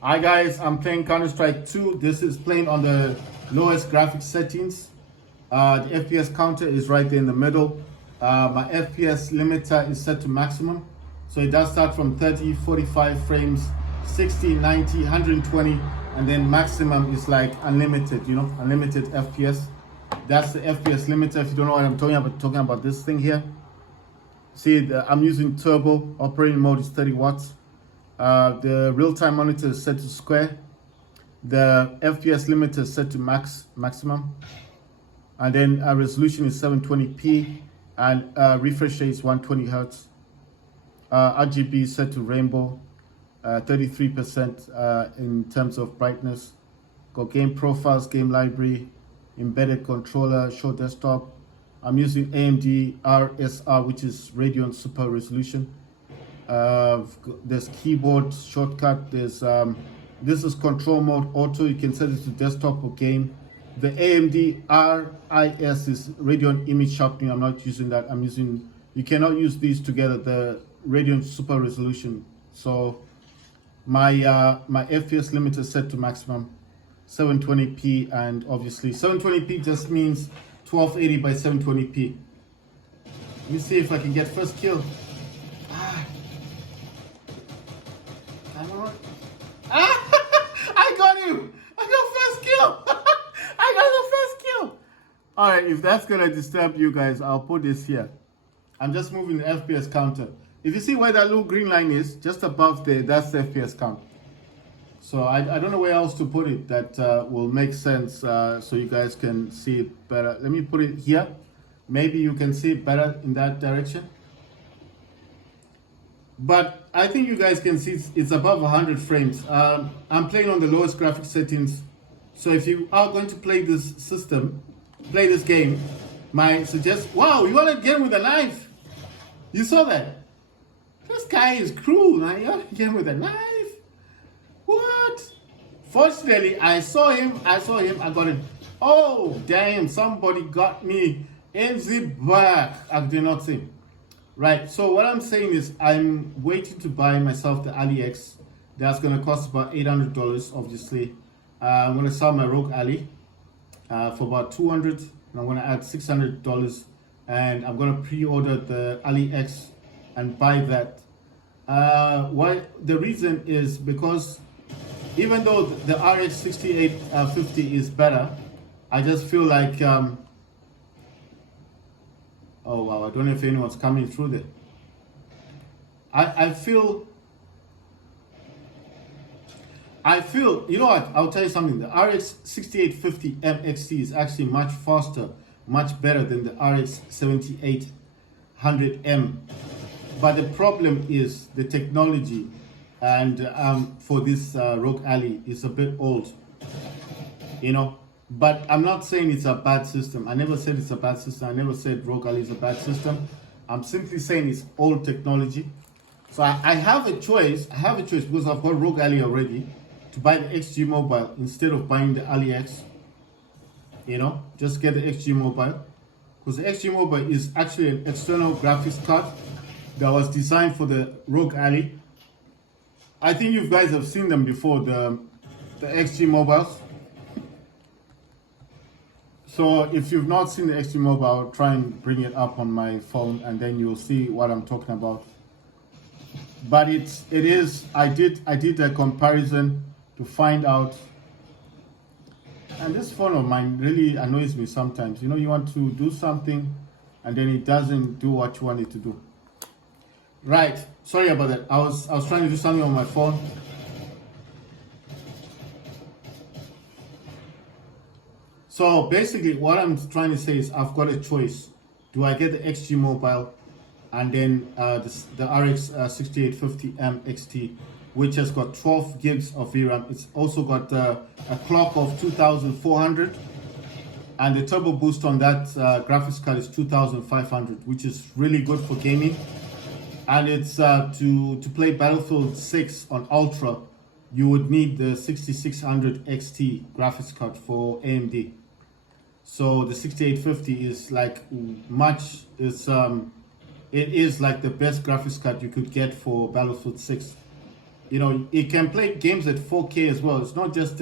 Hi guys, I'm playing Counter-Strike 2. This is playing on the lowest graphics settings. The FPS counter is right there in the middle. My FPS limiter is set to maximum. So it does start from 30, 45 frames, 60, 90, 120, and then maximum is like unlimited, unlimited FPS. That's the FPS limiter. If you don't know what I'm talking about this thing here. See, I'm using turbo. Operating mode is 30 watts. The real-time monitor is set to square. The FPS limiter is set to maximum. And then resolution is 720p and refresh rate is 120 hertz. RGB is set to rainbow, 33% in terms of brightness. Got game profiles, game library, embedded controller, show desktop. I'm using AMD RSR, which is Radeon Super Resolution. There's keyboard shortcut. There's this is control mode auto. You can set it to desktop or game. The AMD RIS is Radeon Image Sharpening. I'm not using that. You cannot use these together. The Radeon Super Resolution. So my FPS limiter is set to maximum, 720p, and obviously 720p just means 1280 by 720p. Let me see if I can get first kill. I got him! I got first kill! I got the first kill! Alright, if that's gonna disturb you guys, I'll put this here. I'm just moving the FPS counter. If you see where that little green line is, just above there, that's the FPS count. So I don't know where else to put it that will make sense so you guys can see it better. Let me put it here. Maybe you can see it better in that direction. But I think you guys can see it's above 100 frames. I'm playing on the lowest graphics settings. So if you are going to play this game, my suggestion, wow, you want to get with a knife? You saw that? This guy is cruel, man. You want to get with a knife? What? Fortunately, I saw him, I got him. Oh, damn, somebody got me in the back. I did not see him. Right, so what I'm saying is I'm waiting to buy myself the Ally X. That's going to cost about $800, obviously. I'm going to sell my ROG Ally for about $200, and I'm going to add $600, and I'm going to pre-order the Ally X and buy that. Why? The reason is because even though the RX 6850 is better, I just feel like oh wow, I don't know if anyone's coming through there. I feel, you know what, I'll tell you something. The RX 6850M XT is actually much faster, much better than the RX 7800M. But the problem is the technology, and for this ROG Ally is a bit old, But I'm not saying it's a bad system. I never said it's a bad system. I never said ROG Ally is a bad system. I'm simply saying it's old technology. So I have a choice. I have a choice because I've got ROG Ally already to buy the XG Mobile instead of buying the Ally X. Just get the XG Mobile, because the XG Mobile is actually an external graphics card that was designed for the ROG Ally. I think you guys have seen them before, the XG Mobiles. So if you've not seen the XG Mobile, I'll try and bring it up on my phone and then you'll see what I'm talking about. But it is, I did a comparison to find out, and this phone of mine really annoys me sometimes. You want to do something and then it doesn't do what you want it to do. Right, sorry about that. I was trying to do something on my phone. So basically what I'm trying to say is I've got a choice. Do I get the XG Mobile and then the RX 6850M XT, which has got 12 gigs of VRAM. It's also got a clock of 2400, and the turbo boost on that graphics card is 2500, which is really good for gaming. And it's to play Battlefield 6 on Ultra, you would need the 6600 XT graphics card for AMD. So the 6850 is like it is like the best graphics card you could get for Battlefield 6. You know, it can play games at 4K as well. It's not just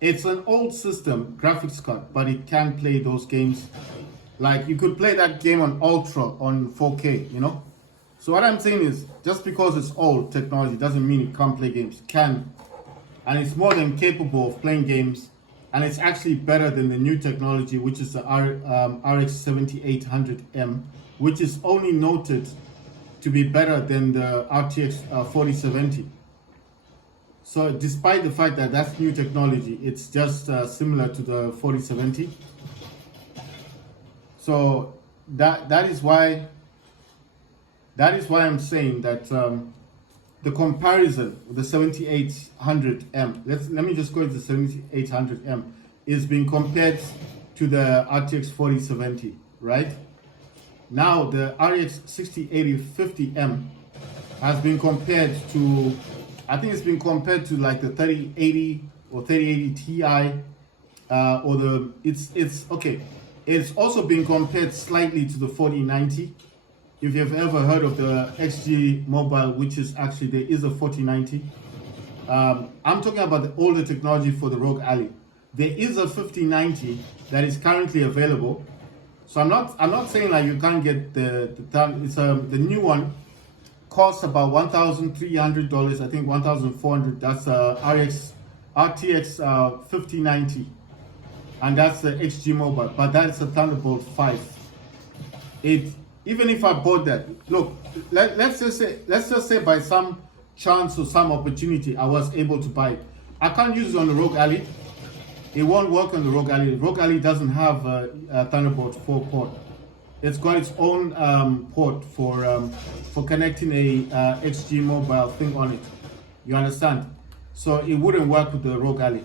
it's an old system graphics card, but it can play those games. Like you could play that game on ultra on 4K, you know. So what I'm saying is, just because it's old technology doesn't mean it can't play games. It can, and it's more than capable of playing games, and it's actually better than the new technology, which is the RX 7800M, which is only noted to be better than the RTX 4070. So despite the fact that that's new technology, it's just similar to the 4070. So that is why I'm saying that the comparison with the 7800M, let me just go to the 7800M, is being compared to the RTX 4070, right? Now the RX 6080-50M has been compared to, I think it's been compared to like the 3080 or 3080 Ti, or the it's okay. It's also been compared slightly to the 4090. If you've ever heard of the XG Mobile, which is actually, there is a 4090. I'm talking about the older technology for the ROG Ally. There is a 5090 that is currently available. So I'm not saying like you can't get the the new one costs about $1,300, I think $1,400. That's RTX 5090, and that's the XG Mobile, but that's a Thunderbolt 5. Even if I bought that, look, let's just say by some chance or some opportunity I was able to buy it. I can't use it on the ROG Ally. It won't work on the ROG Ally. ROG Ally doesn't have a Thunderbolt 4 port. It's got its own port for connecting a XG Mobile thing on it. You understand? So it wouldn't work with the ROG Ally.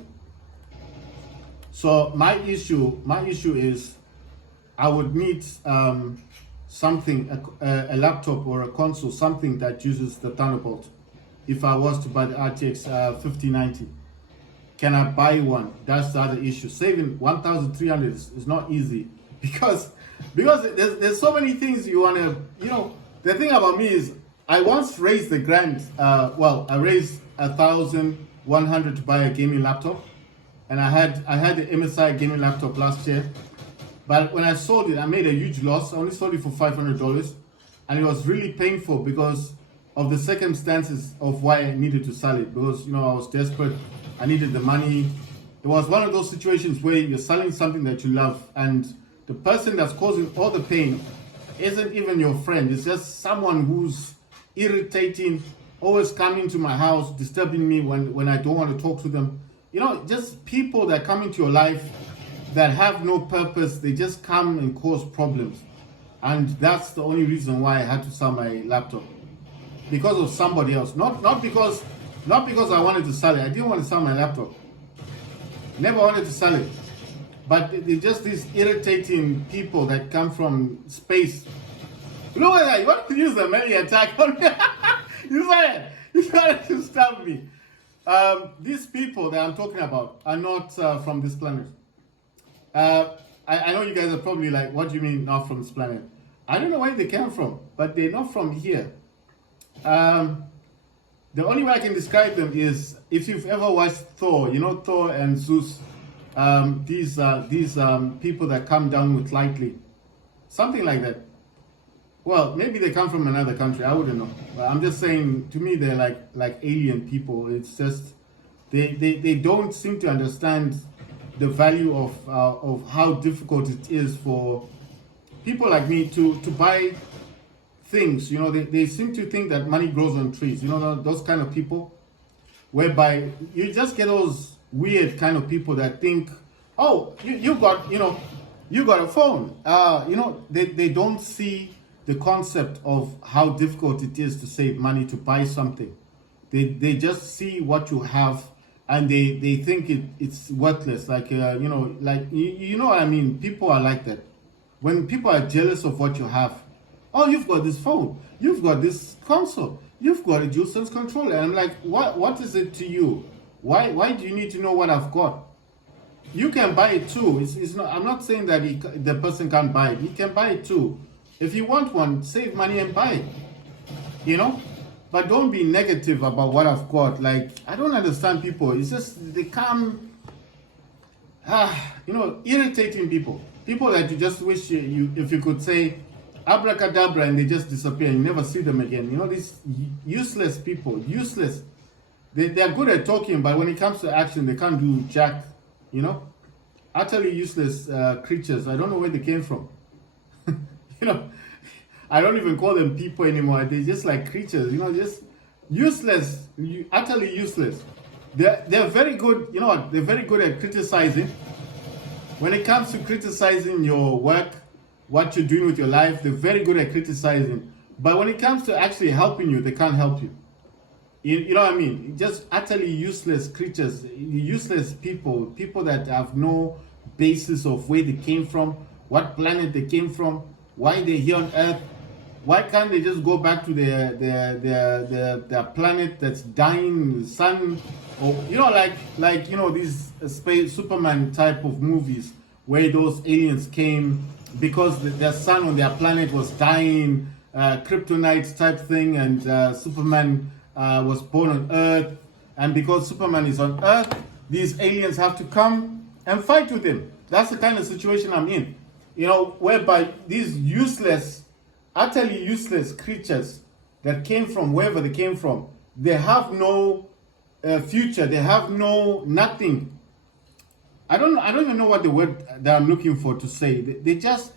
So my issue is I would need something, a laptop or a console, something that uses the Thunderbolt. If I was to buy the RTX 5090, can I buy one? That's the other issue. Saving $1,300 is not easy because there's so many things you want to, you know. The thing about me is I once raised the grand. I raised $1,100 to buy a gaming laptop, and I had the MSI gaming laptop last year. But when I sold it, I made a huge loss. I only sold it for $500, and it was really painful because of the circumstances of why I needed to sell it. Because, you know, I was desperate. I needed the money. It was one of those situations where you're selling something that you love, and the person that's causing all the pain isn't even your friend. It's just someone who's irritating, always coming to my house, disturbing me when I don't want to talk to them. You know, just people that come into your life that have no purpose. They just come and cause problems. And that's the only reason why I had to sell my laptop. Because of somebody else. Not because I wanted to sell it. I didn't want to sell my laptop. Never wanted to sell it. But they're just these irritating people that come from space. Look at that. You want to use a melee attack on me? You started to stab me. These people that I'm talking about are not from this planet. I know you guys are probably like, what do you mean not from this planet? I don't know where they came from, but they're not from here. The only way I can describe them is if you've ever watched Thor, you know Thor and Zeus, these people that come down with lightly, something like that. Well, maybe they come from another country. I wouldn't know. But I'm just saying, to me, they're like alien people. It's just they don't seem to understand the value of how difficult it is for people like me to buy things. You know, they seem to think that money grows on trees. You know, those kind of people, whereby you just get those weird kind of people that think, oh, you got a phone. You know, they don't see the concept of how difficult it is to save money to buy something. They just see what you have, and they think it's worthless. Like, you know what I mean? People are like that. When people are jealous of what you have, oh, you've got this phone, you've got this console, you've got a dual sense controller. And I'm like, what is it to you? Why do you need to know what I've got? You can buy it too. It's not. I'm not saying that the person can't buy it. He can buy it too. If you want one, save money and buy it. You know? but don't be negative about what I've got. Like, I don't understand people. It's just they come, irritating people. People that you just wish you if you could say abracadabra and they just disappear. You never see them again. These useless people, useless. They're good at talking, but when it comes to action, they can't do jack. Utterly useless creatures. I don't know where they came from. I don't even call them people anymore. They're just like creatures, just useless, utterly useless. They're very good, they're very good at criticizing. When it comes to criticizing your work, what you're doing with your life, they're very good at criticizing. But when it comes to actually helping you, they can't help you. You know what I mean? Just utterly useless creatures, useless people that have no basis of where they came from, what planet they came from, why they're here on Earth. Why can't they just go back to their planet that's dying, the sun, or these space Superman type of movies where those aliens came because their sun on their planet was dying, kryptonite type thing, and Superman was born on Earth, and because Superman is on Earth, these aliens have to come and fight with him. That's the kind of situation I'm in, whereby these utterly useless creatures that came from wherever they came from, they have no future. They have nothing. I don't even know what the word that I'm looking for to say. They just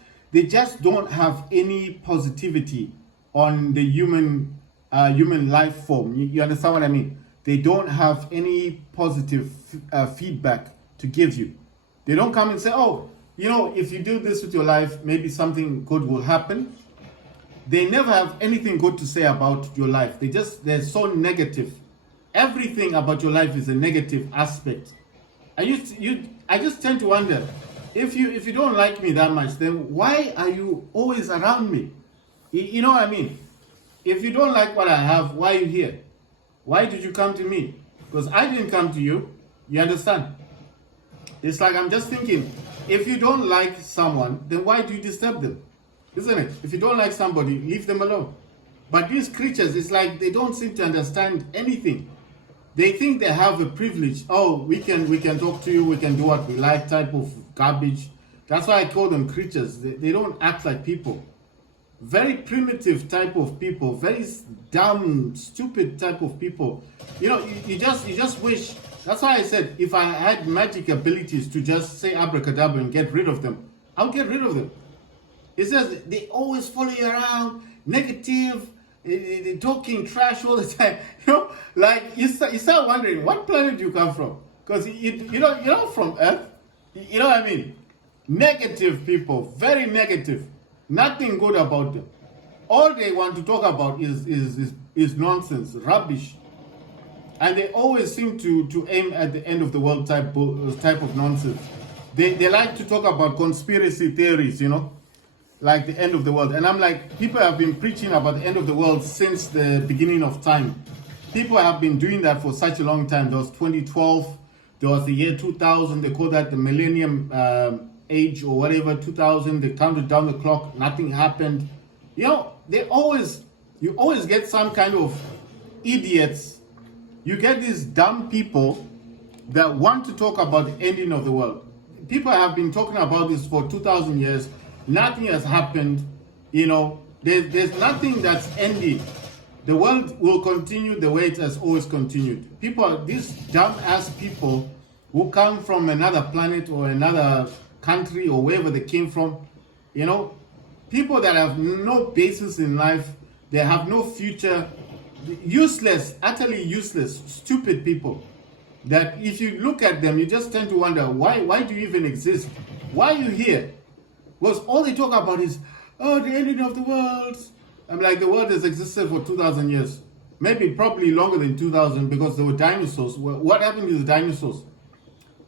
don't have any positivity on the human life form. You understand what I mean? They don't have any positive feedback to give you. They don't come and say, oh, if you do this with your life, maybe something good will happen. They never have anything good to say about your life. They're so negative. Everything about your life is a negative aspect. I just tend to wonder, if you don't like me that much, then why are you always around me? You know what I mean? If you don't like what I have, why are you here? Why did you come to me? Because I didn't come to you. You understand? It's like I'm just thinking, if you don't like someone, then why do you disturb them? Isn't it? If you don't like somebody, leave them alone. But these creatures, it's like they don't seem to understand anything. They think they have a privilege. Oh, we can talk to you, we can do what we like, type of garbage. That's why I call them creatures. They don't act like people. Very primitive type of people, very dumb, stupid type of people. You just wish. That's why I said, if I had magic abilities to just say abracadabra and get rid of them, I'll get rid of them. It says they always follow you around, negative, they talking trash all the time. Like you start wondering, what planet do you come from? Because you're not from Earth. You know what I mean? Negative people, very negative. Nothing good about them. All they want to talk about is nonsense, rubbish. And they always seem to aim at the end of the world type of nonsense. They like to talk about conspiracy theories, like the end of the world. And I'm like, people have been preaching about the end of the world since the beginning of time. People have been doing that for such a long time. There was 2012, there was the year 2000, they call that the millennium age or whatever, 2000, they counted down the clock, nothing happened. You always get some kind of idiots. You get these dumb people that want to talk about the ending of the world. People have been talking about this for 2,000 years. Nothing has happened. There's nothing that's ending. The world will continue the way it has always continued. These dumb ass people who come from another planet or another country or wherever they came from, people that have no basis in life, they have no future, useless, utterly useless, stupid people. That if you look at them, you just tend to wonder, why do you even exist? Why are you here? Because all they talk about is, the ending of the world. I'm like, the world has existed for 2,000 years. Probably longer than 2,000 because there were dinosaurs. What happened to the dinosaurs?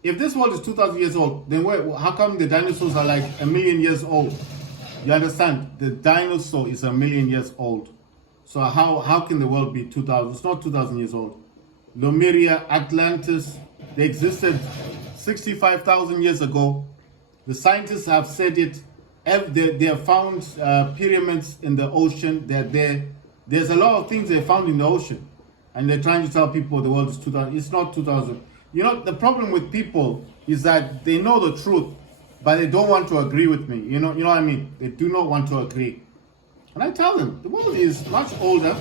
If this world is 2,000 years old, then how come the dinosaurs are like 1,000,000 years old? You understand? The dinosaur is 1,000,000 years old. So how can the world be 2,000? It's not 2,000 years old. Lemuria, Atlantis, they existed 65,000 years ago. The scientists have said it. They have found pyramids in the ocean. They're there. There's a lot of things they found in the ocean, and they're trying to tell people the world is 2000. It's not 2000. The problem with people is that they know the truth, but they don't want to agree with me. You know what I mean? They do not want to agree. And I tell them, the world is much older.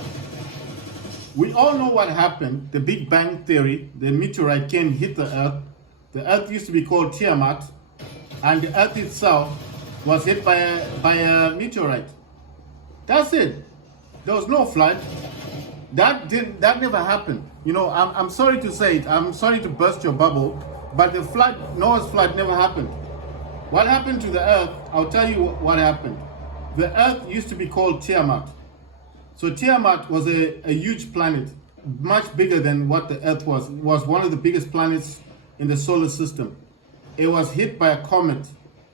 We all know what happened. The Big Bang Theory, the meteorite came, hit the Earth. The Earth used to be called Tiamat, and the Earth itself was hit by a meteorite. That's it. There was no flood. That never happened. I'm sorry to say it. I'm sorry to burst your bubble, but Noah's flood never happened. What happened to the Earth? I'll tell you what happened. The Earth used to be called Tiamat. So Tiamat was a huge planet, much bigger than what the Earth was. It was one of the biggest planets in the solar system. It was hit by a comet.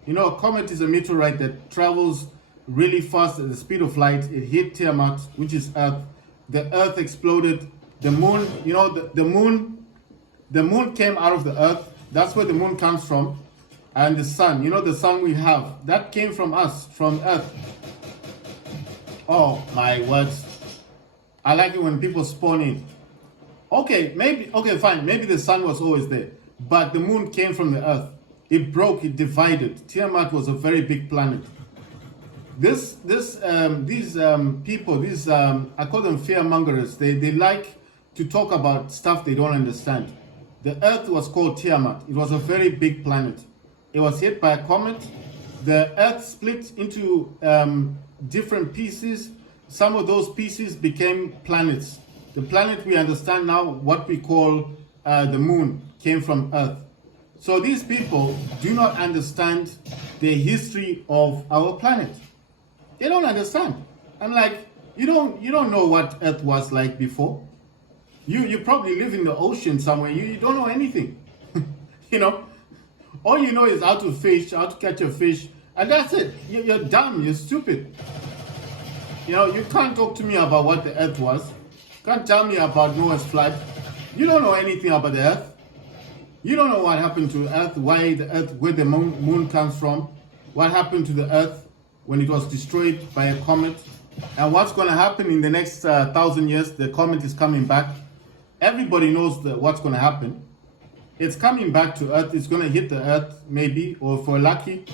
A comet is a meteorite that travels really fast at the speed of light. It hit Tiamat, which is Earth. The Earth exploded. The moon, the moon came out of the Earth. That's where the moon comes from. And the sun, the sun we have, that came from us, from Earth. Oh my words. I like it when people spawn in. Okay, fine. Maybe the sun was always there. But the moon came from the Earth. It broke, it divided. Tiamat was a very big planet. These people, I call them fearmongers. They like to talk about stuff they don't understand. The Earth was called Tiamat. It was a very big planet. It was hit by a comet. The Earth split into different pieces. Some of those pieces became planets. The planet we understand now, what we call the moon, came from Earth. So these people do not understand the history of our planet. They don't understand. I'm like, you don't know what Earth was like before. You probably live in the ocean somewhere. You don't know anything. All you know is how to fish, how to catch a fish, and that's it. You're dumb. You're stupid. You can't talk to me about what the Earth was. You can't tell me about Noah's flood. You don't know anything about the Earth. You don't know what happened to Earth, where the moon comes from, what happened to the Earth when it was destroyed by a comet, and what's going to happen in the next 1,000 years. The comet is coming back. Everybody knows what's going to happen. It's coming back to Earth. It's going to hit the Earth, maybe, or if we're lucky,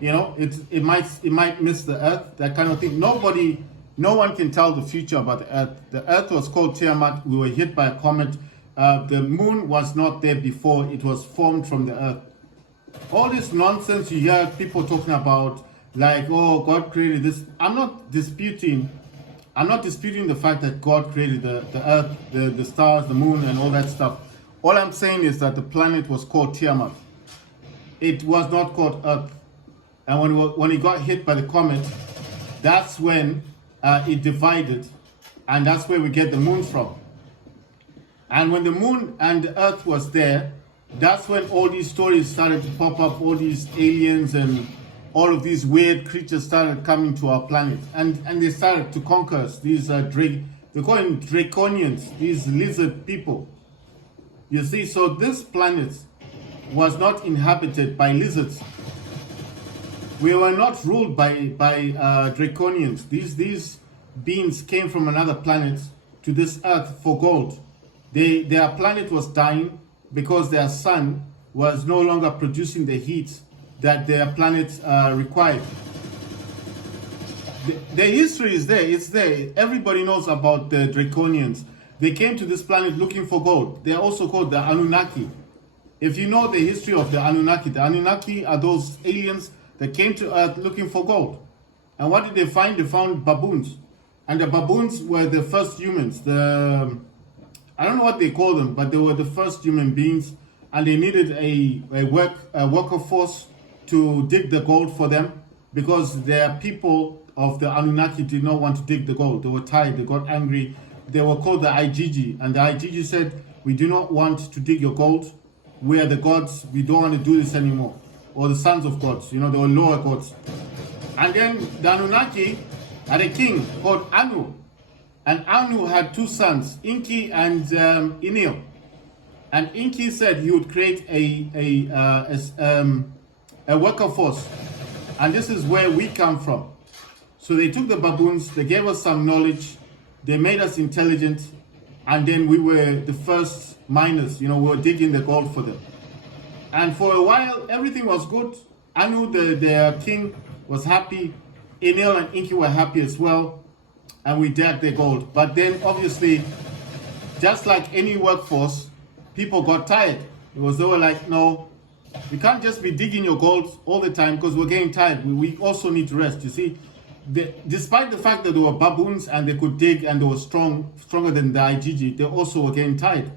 it might miss the Earth, that kind of thing. No one can tell the future about the Earth. The Earth was called Tiamat. We were hit by a comet. The moon was not there before. It was formed from the Earth. All this nonsense you hear people talking about, like, oh, God created this. I'm not disputing the fact that God created the Earth, the stars, the moon, and all that stuff. All I'm saying is that the planet was called Tiamat. It was not called Earth. And when it got hit by the comet, that's when it divided, and that's where we get the moon from. And when the moon and the Earth was there, that's when all these stories started to pop up, all these aliens and all of these weird creatures started coming to our planet. And they started to conquer us. These they call them draconians, these lizard people. You see, so this planet was not inhabited by lizards. We were not ruled by draconians. These beings came from another planet to this Earth for gold. Their planet was dying because their sun was no longer producing the heat that their planet required. The history is there. It's there. Everybody knows about the draconians. They came to this planet looking for gold. They are also called the Anunnaki. If you know the history of the Anunnaki are those aliens that came to Earth looking for gold. And what did they find? They found baboons. And the baboons were the first humans. I don't know what they call them, but they were the first human beings. And they needed a worker force to dig the gold for them, because their people of the Anunnaki did not want to dig the gold. They were tired. They got angry. They were called the Igigi. And the Igigi said, we do not want to dig your gold. We are the gods. We don't want to do this anymore. Or the sons of gods. They were lower gods. And then the Anunnaki had a king called Anu. And Anu had two sons, Inki and Enlil. And Inki said he would create a worker force. And this is where we come from. So they took the baboons, they gave us some knowledge, They made us intelligent, and then we were the first miners. We were digging the gold for them. And for a while, everything was good. Anu, the king, was happy. Enil and Inky were happy as well. And we dug the gold. But then, obviously, just like any workforce, people got tired. They were like, no, we can't just be digging your gold all the time because we're getting tired. We also need to rest. You see, despite the fact that they were baboons and they could dig and they were stronger than the IGG, they also were getting tired.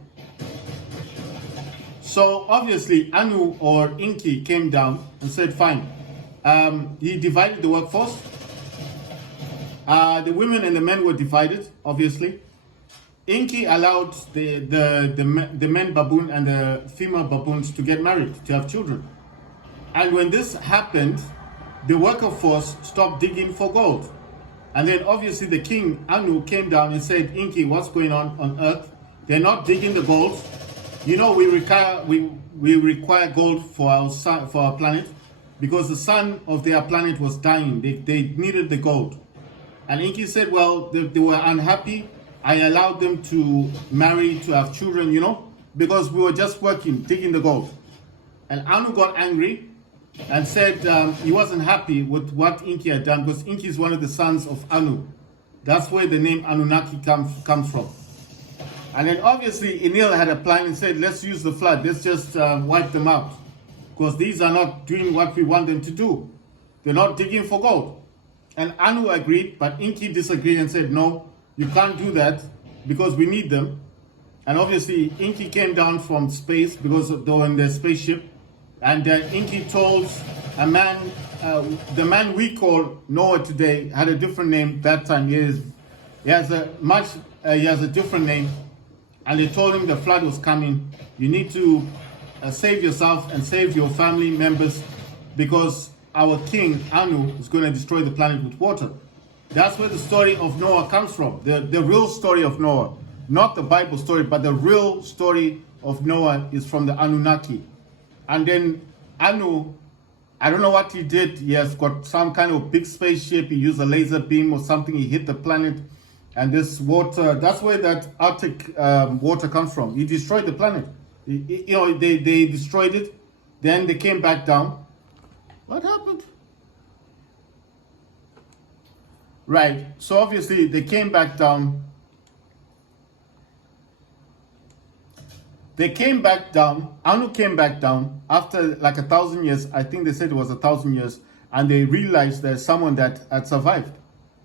So obviously, Anu or Inky came down and said, fine. He divided the workforce. The women and the men were divided, obviously. Inky allowed the men baboon and the female baboons to get married, to have children. And when this happened, the worker force stopped digging for gold. And then obviously the king, Anu, came down and said, Inky, what's going on Earth? They're not digging the gold. We require gold for our sun, for our planet, because the sun of their planet was dying. They needed the gold. And Inky said, well, they were unhappy. I allowed them to marry, to have children, because we were just working, digging the gold. And Anu got angry and said he wasn't happy with what Inky had done, because Inky is one of the sons of Anu. That's where the name Anunnaki comes from. And then obviously Enil had a plan and said, let's use the flood, let's just wipe them out. Because these are not doing what we want them to do. They're not digging for gold. And Anu agreed, but Inky disagreed and said, no, you can't do that because we need them. And obviously Inky came down from space because they were in their spaceship. And Inky told a man, the man we call Noah today had a different name that time. He has a different name. And they told him the flood was coming. You need to save yourself and save your family members because our king, Anu, is going to destroy the planet with water. That's where the story of Noah comes from. The real story of Noah. Not the Bible story, but the real story of Noah is from the Anunnaki. And then Anu, I don't know what he did. He has got some kind of big spaceship. He used a laser beam or something. He hit the planet. And this water, that's where that Arctic water comes from. He destroyed the planet. They destroyed it. Then they came back down. What happened? Right. So obviously they came back down. They came back down. Anu came back down after like 1,000 years. I think they said it was 1,000 years. And they realized there's someone that had survived.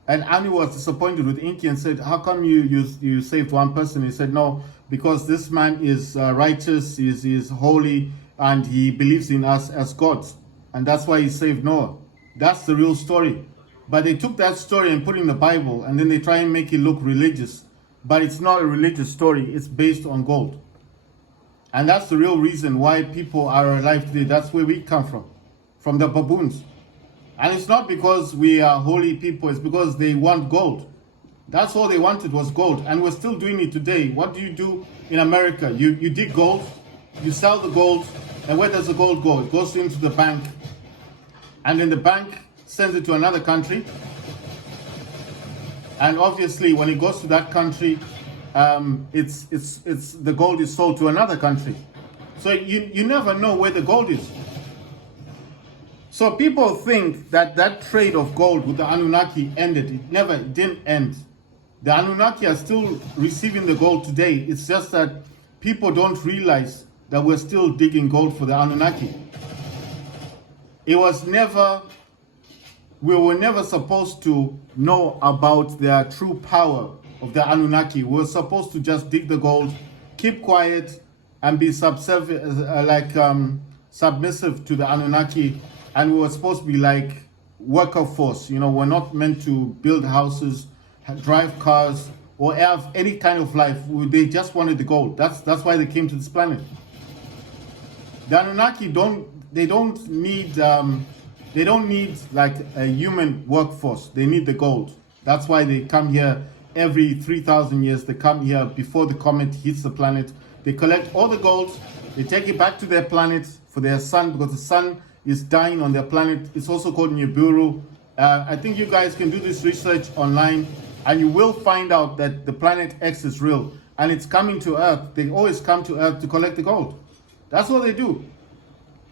And Anu was disappointed with Inky and said, how come you saved one person? He said, no, because this man is righteous, he is holy, and he believes in us as gods. And that's why he saved Noah. That's the real story. But they took that story and put it in the Bible, and then they try and make it look religious. But it's not a religious story. It's based on gold. And that's the real reason why people are alive today. That's where we come from the baboons. And it's not because we are holy people, it's because they want gold. That's all they wanted was gold. And we're still doing it today. What do you do in America? You dig gold, you sell the gold, and where does the gold go? It goes into the bank. And then the bank sends it to another country. And obviously when it goes to that country, it's the gold is sold to another country. So you never know where the gold is. So people think that trade of gold with the Anunnaki ended. It didn't end. The Anunnaki are still receiving the gold today. It's just that people don't realize that we're still digging gold for the Anunnaki. We were never supposed to know about their true power of the Anunnaki. We were supposed to just dig the gold, keep quiet, and be submissive to the Anunnaki. And we were supposed to be like worker force. We're not meant to build houses, drive cars, or have any kind of life. They just wanted the gold. That's why they came to this planet. The Anunnaki don't need like a human workforce. They need the gold. That's why they come here every 3,000 years. They come here before the comet hits the planet. They collect all the gold. They take it back to their planet for their sun, because the sun is dying on their planet. It's also called Nibiru. I think you guys can do this research online. and you will find out that the planet X is real and it's coming to Earth. They always come to Earth to collect the gold. That's what they do.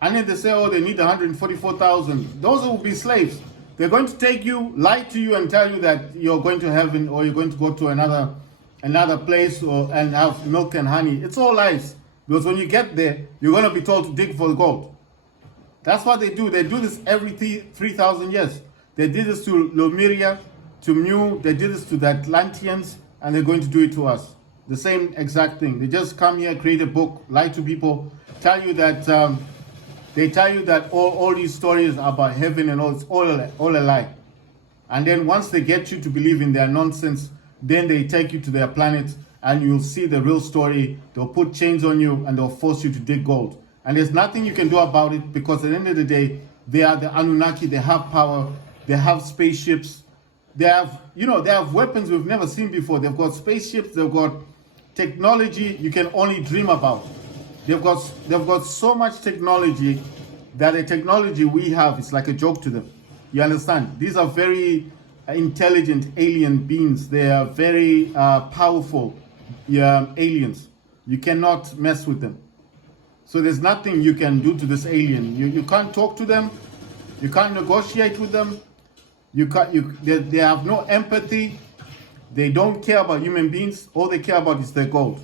And then they say, oh, they need 144,000. Those will be slaves. They're going to take you, lie to you, and tell you that you're going to heaven or you're going to go to another place and have milk and honey. It's all lies. Because when you get there, you're going to be told to dig for the gold. That's what they do. They do this every 3,000 years. They did this to Lemuria, to Mu. They did this to the Atlanteans, and they're going to do it to us. The same exact thing. They just come here, create a book, lie to people, tell you that all these stories about heaven and all, it's all a lie. And then once they get you to believe in their nonsense, then they take you to their planet and you'll see the real story. They'll put chains on you and they'll force you to dig gold. And there's nothing you can do about it, because at the end of the day, they are the Anunnaki. They have power. They have spaceships. They have weapons we've never seen before. They've got spaceships. They've got technology you can only dream about. They've got so much technology that the technology we have is like a joke to them. You understand? These are very intelligent alien beings. They are very powerful aliens. You cannot mess with them. So there's nothing you can do to this alien. You can't talk to them. You can't negotiate with them. They have no empathy. They don't care about human beings. All they care about is their gold.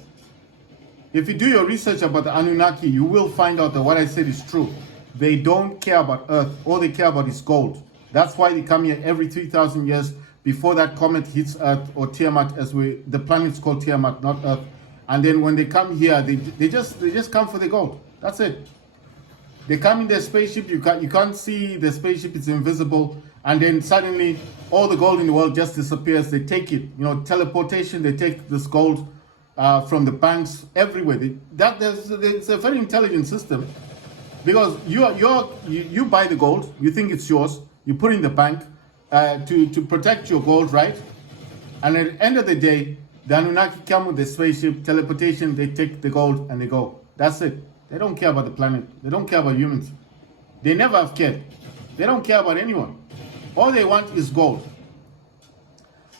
If you do your research about the Anunnaki, you will find out that what I said is true. They don't care about Earth. All they care about is gold. That's why they come here every 3,000 years before that comet hits Earth, or Tiamat, the planet's called Tiamat, not Earth. And then when they come here, they just come for the gold. That's it. They come in their spaceship. You can't see the spaceship. It's invisible. And then suddenly all the gold in the world just disappears. They take it. Teleportation. They take this gold from the banks everywhere. It's a very intelligent system, because you buy the gold. You think it's yours. You put it in the bank to protect your gold, right? And at the end of the day, the Anunnaki come with the spaceship, teleportation, they take the gold and they go. That's it. They don't care about the planet. They don't care about humans. They never have cared. They don't care about anyone. All they want is gold.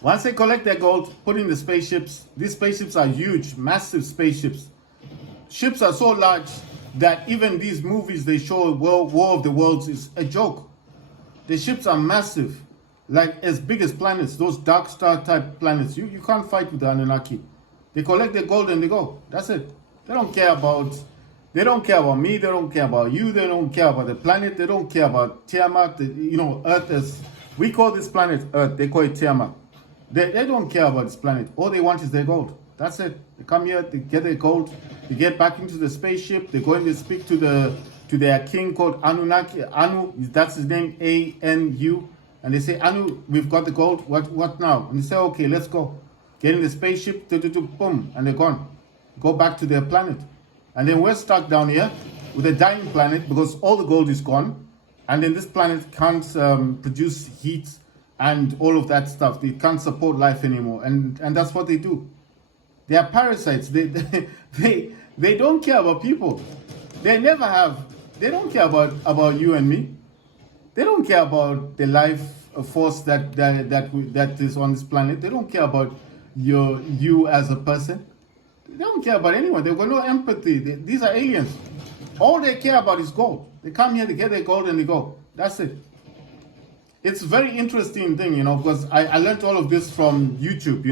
Once they collect their gold, put in the spaceships. These spaceships are huge, massive spaceships. Ships are so large that even these movies they show, War of the Worlds, is a joke. The ships are massive. Like as big as planets, those dark star type planets. You can't fight with the Anunnaki. They collect their gold and they go. That's it. They don't care about me, they don't care about you, they don't care about the planet, they don't care about Tiamat. Earth is, we call this planet Earth, they call it Tiamat. They don't care about this planet. All they want is their gold. That's it. They come here, they get their gold, they get back into the spaceship, they go and they speak to their king called Anunnaki. Anu, that's his name, A-N-U. And they say, Anu, we've got the gold. What now? And they say, okay, let's go. Get in the spaceship, boom, and they're gone. Go back to their planet. And then we're stuck down here with a dying planet because all the gold is gone. And then this planet can't produce heat and all of that stuff. They can't support life anymore. And that's what they do. They are parasites. They don't care about people. They never have. They don't care about you and me. They don't care about the life force that is on this planet. They don't care about you as a person. They don't care about anyone. They've got no empathy. These are aliens. All they care about is gold. They come here, they get their gold, and they go. That's it. It's a very interesting thing, because I learned all of this from YouTube.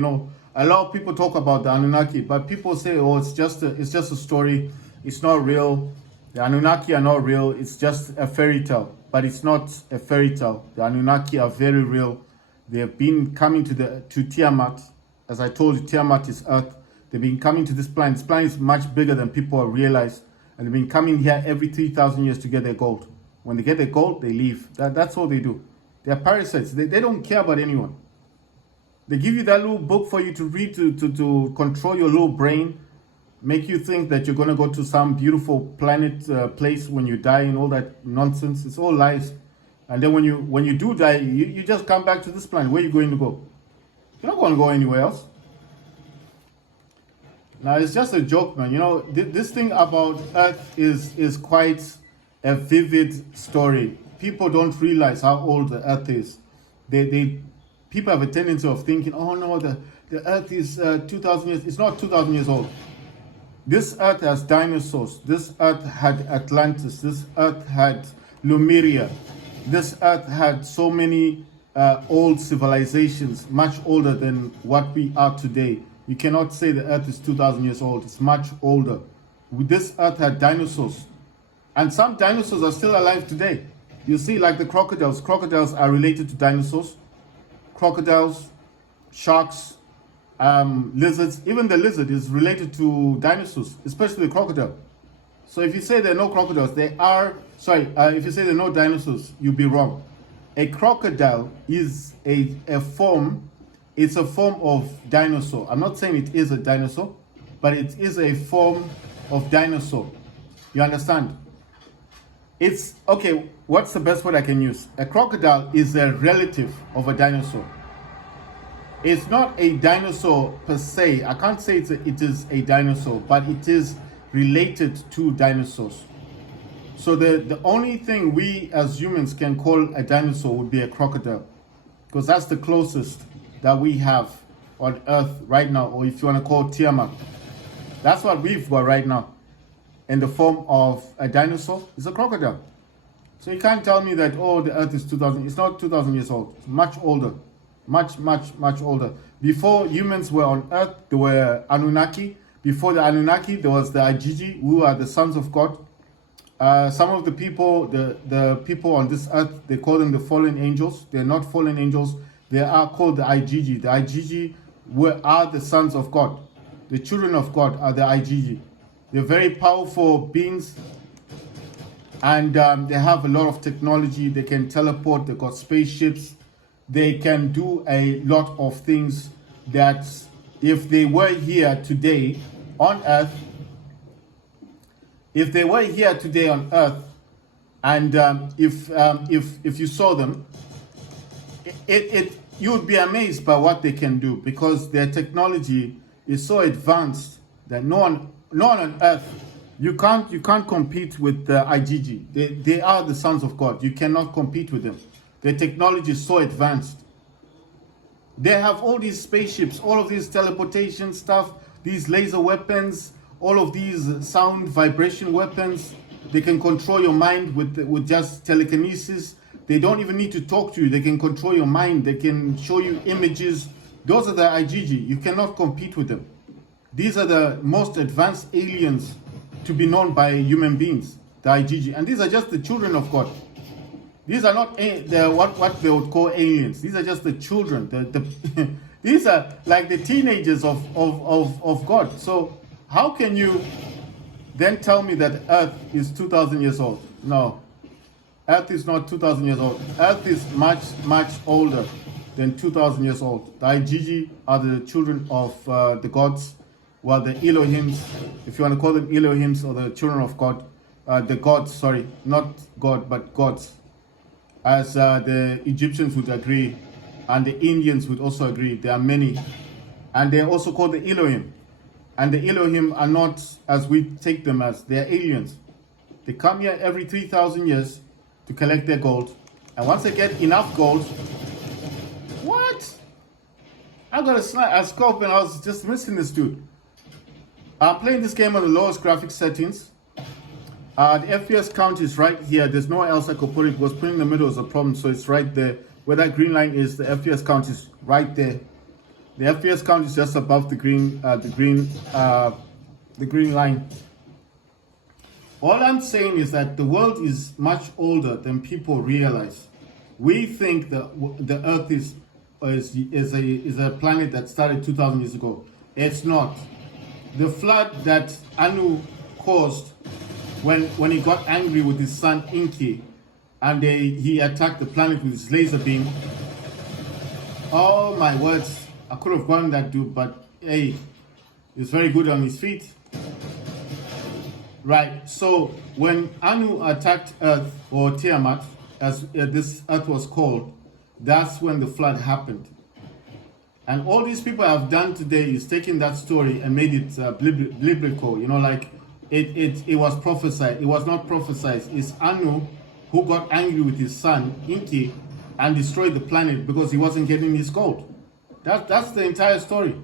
A lot of people talk about the Anunnaki, but people say, oh, it's just a story. It's not real. The Anunnaki are not real. It's just a fairy tale. But it's not a fairy tale. The Anunnaki are very real. They have been coming to Tiamat. As I told you, Tiamat is Earth. They've been coming to this planet. This planet is much bigger than people realize. And they've been coming here every 3,000 years to get their gold. When they get their gold, they leave. That's all they do. They're parasites. They don't care about anyone. They give you that little book for you to read to control your little brain. Make you think that you're going to go to some beautiful planet place when you die and all that nonsense. It's all lies. And then when you do die, you just come back to this planet. Where are you going to go? You're not going to go anywhere else. Now, it's just a joke, man. This thing about Earth is quite a vivid story. People don't realize how old the Earth is. people have a tendency of thinking, oh no, the earth is 2,000 years. It's not 2,000 years old. This earth has dinosaurs. This earth had Atlantis. This earth had Lemuria. This earth had so many old civilizations, much older than what we are today. You cannot say the earth is 2,000 years old. It's much older. This earth had dinosaurs. And some dinosaurs are still alive today. You see, like the crocodiles. Crocodiles are related to dinosaurs. Crocodiles, sharks, lizards. Even the lizard is related to dinosaurs, especially the crocodile. So if you say there are no crocodiles, there are, if you say there are no dinosaurs, you'll be wrong. A crocodile is a form, it's a form of dinosaur. I'm not saying it is a dinosaur, but it is a form of dinosaur. You understand? It's, okay, what's the best word I can use? A crocodile is a relative of a dinosaur. It's not a dinosaur per se. I can't say it is a dinosaur, but it is related to dinosaurs. So the only thing we as humans can call a dinosaur would be a crocodile, because that's the closest that we have on Earth right now, or if you want to call Tiamat. That's what we've got right now in the form of a dinosaur. It's a crocodile. So you can't tell me that, oh, the Earth is 2,000. It's not 2,000 years old. It's much older. Much older. Before humans were on Earth, there were Anunnaki. Before the Anunnaki, there was the Igigi, who are the sons of God. Some of the people, the people on this earth, they call them the fallen angels. They're not fallen angels. They are called the Igigi. The Igigi are the sons of God. The children of God are the Igigi. They're very powerful beings, and they have a lot of technology. They can teleport. They've got spaceships. They can do a lot of things that if they were here today on Earth, and if you saw them, you would be amazed by what they can do, because their technology is so advanced that no one on Earth, you can't compete with the Igigi. They are the sons of God. You cannot compete with them. Their technology is so advanced. They have all these spaceships, all of these teleportation stuff, these laser weapons, all of these sound vibration weapons. They can control your mind with just telekinesis. They don't even need to talk to you. They can control your mind. They can show you images. Those are the Igigi. You cannot compete with them. These are the most advanced aliens to be known by human beings, the Igigi. And these are just the children of God. These are not what they would call aliens. These are just the children. These are like the teenagers of God. So how can you then tell me that Earth is 2,000 years old? No, Earth is not 2,000 years old. Earth is much older than 2,000 years old. The Igigi are the children of the gods, while the Elohims, if you want to call them Elohims, or the children of God, the gods, sorry, not God, but gods, as the Egyptians would agree, and the Indians would also agree. There are many, and they're also called the Elohim. And the Elohim are not as we take them as. They're aliens. They come here every 3,000 years to collect their gold. And once they get enough gold, what? I got a scope and I was just missing this dude. I'm playing this game on the lowest graphics settings. The FPS count is right here. There's nowhere else I could put it. Because putting in the middle is a problem, so it's right there. Where that green line is, the FPS count is right there. The FPS count is just above the green line. All I'm saying is that the world is much older than people realize. We think that the Earth is a planet that started 2,000 years ago. It's not. The flood that Anu caused when he got angry with his son Inki, and he attacked the planet with his laser beam. Oh my words. I could have gotten that dude, but hey, he's very good on his feet. Right, so when Anu attacked Earth, or Tiamat, as this Earth was called, that's when the flood happened. And all these people have done today is taking that story and made it biblical, you know, like it was prophesied. It was not prophesied. It's Anu who got angry with his son, Inki, and destroyed the planet because he wasn't getting his gold. That's the entire story.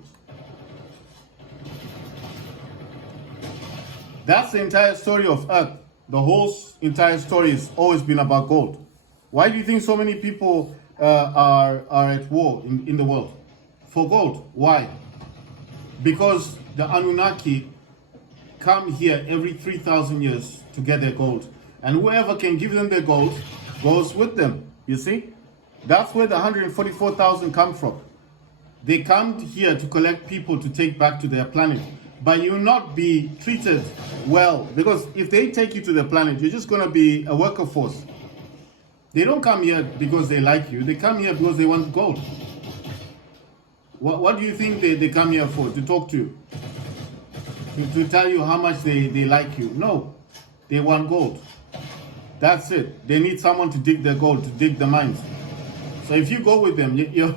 That's the entire story of Earth. The whole entire story has always been about gold. Why do you think so many people are at war in the world? For gold. Why? Because the Anunnaki come here every 3,000 years to get their gold. And whoever can give them their gold goes with them. You see? That's where the 144,000 come from. They come here to collect people to take back to their planet. But you will not be treated well, because if they take you to the planet, you're just going to be a worker force. They don't come here because they like you. They come here because they want gold. What do you think they come here for? To talk to you? To tell you how much they like you? No. They want gold. That's it. They need someone to dig their gold, to dig the mines. So if you go with them, you're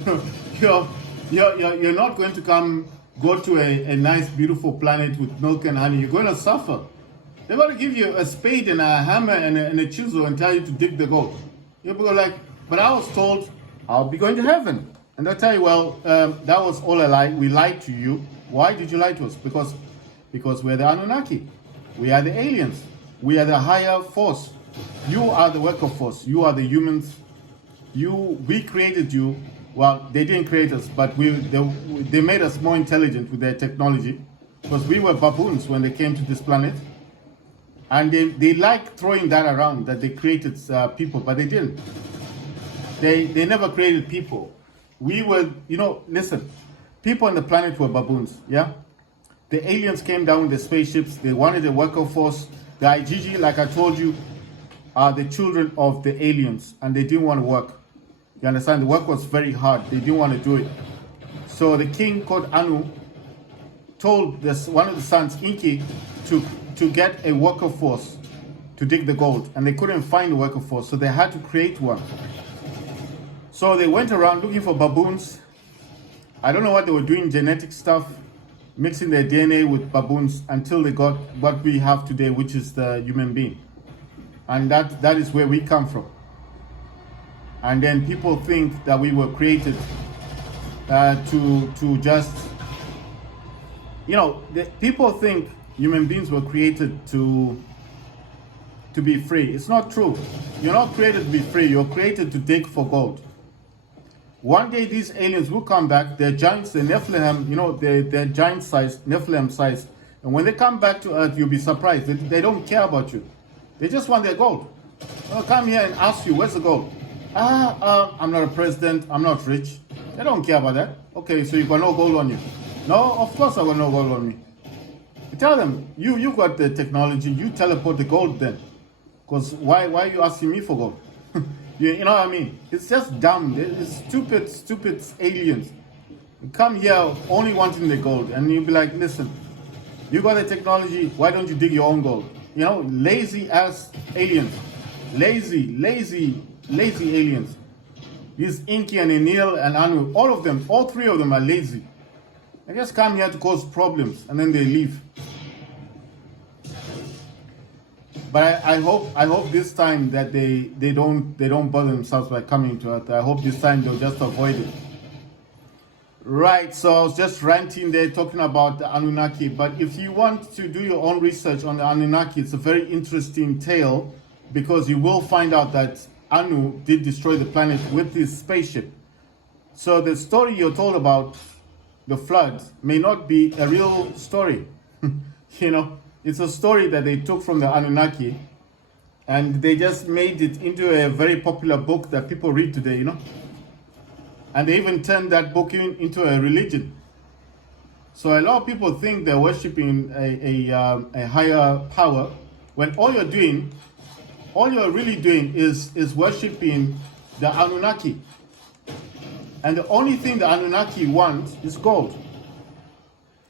not going to go to a nice, beautiful planet with milk and honey. You're going to suffer. They're going to give you a spade and a hammer and a chisel and tell you to dig the gold. You'll be like, but I was told I'll be going to heaven. And they'll tell you, well, that was all a lie. We lied to you. Why did you lie to us? Because we're the Anunnaki. We are the aliens. We are the higher force. You are the worker force. You are the humans. We created you. Well, they didn't create us, but they made us more intelligent with their technology, because we were baboons when they came to this planet. And they like throwing that around, that they created people, but they didn't. They never created people. We were, listen, people on the planet were baboons, yeah? The aliens came down with the spaceships. They wanted a worker force. The IGG, like I told you, are the children of the aliens, and they didn't want to work. You understand? The work was very hard. They didn't want to do it. So the king called Anu told one of the sons, Inki, to get a worker force to dig the gold. And they couldn't find a worker force, so they had to create one. So they went around looking for baboons. I don't know what they were doing, genetic stuff, mixing their DNA with baboons, until they got what we have today, which is the human being. And that is where we come from. And then people think that we were created to just, people think human beings were created to be free. It's not true. You're not created to be free. You're created to dig for gold. One day these aliens will come back. They're giants, they're Nephilim, they're giant size, Nephilim size. And when they come back to Earth, you'll be surprised. They don't care about you. They just want their gold. They'll come here and ask you, where's the gold? I'm not a president, I'm not rich. They don't care about that. Okay, so you got no gold on you. No, of course I got no gold on me. You tell them, you got the technology, you teleport the gold then. Because why are you asking me for gold? you know what I mean? It's just dumb. It's stupid aliens. You come here only wanting the gold, and you'll be like, listen, you got the technology, why don't you dig your own gold? Lazy ass aliens. Lazy aliens. These Inki and Enil and Anu, all three of them are lazy. They just come here to cause problems and then they leave. But I hope this time that they don't bother themselves by coming to Earth. I hope this time they'll just avoid it. Right, so I was just ranting there talking about the Anunnaki. But if you want to do your own research on the Anunnaki, it's a very interesting tale, because you will find out that Anu did destroy the planet with his spaceship. So the story you're told about the flood may not be a real story. It's a story that they took from the Anunnaki, and they just made it into a very popular book that people read today, And they even turned that book into a religion. So a lot of people think they're worshiping a higher power, when all you're really doing is worshiping the Anunnaki. And the only thing the Anunnaki want is gold.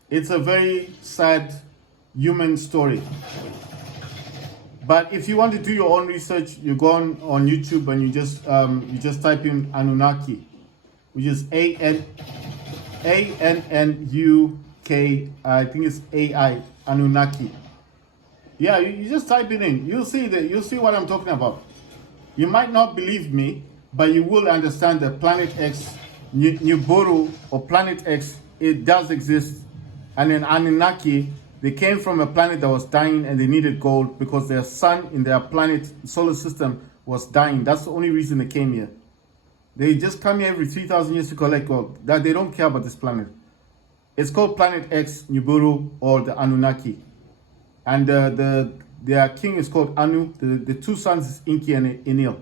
It's a very sad human story. But if you want to do your own research, you go on YouTube and you just type in Anunnaki, which is ANNUK, I think it's AI, Anunnaki. You just type it in. You'll see what I'm talking about. You might not believe me, but you will understand that Planet X, Nibiru, or Planet X, it does exist. And then Anunnaki, they came from a planet that was dying and they needed gold because their sun in their planet solar system was dying. That's the only reason they came here. They just come here every 3,000 years to collect gold. That they don't care about this planet. It's called Planet X, Nibiru, or the Anunnaki. And their king is called Anu. The two sons is Inki and Enil.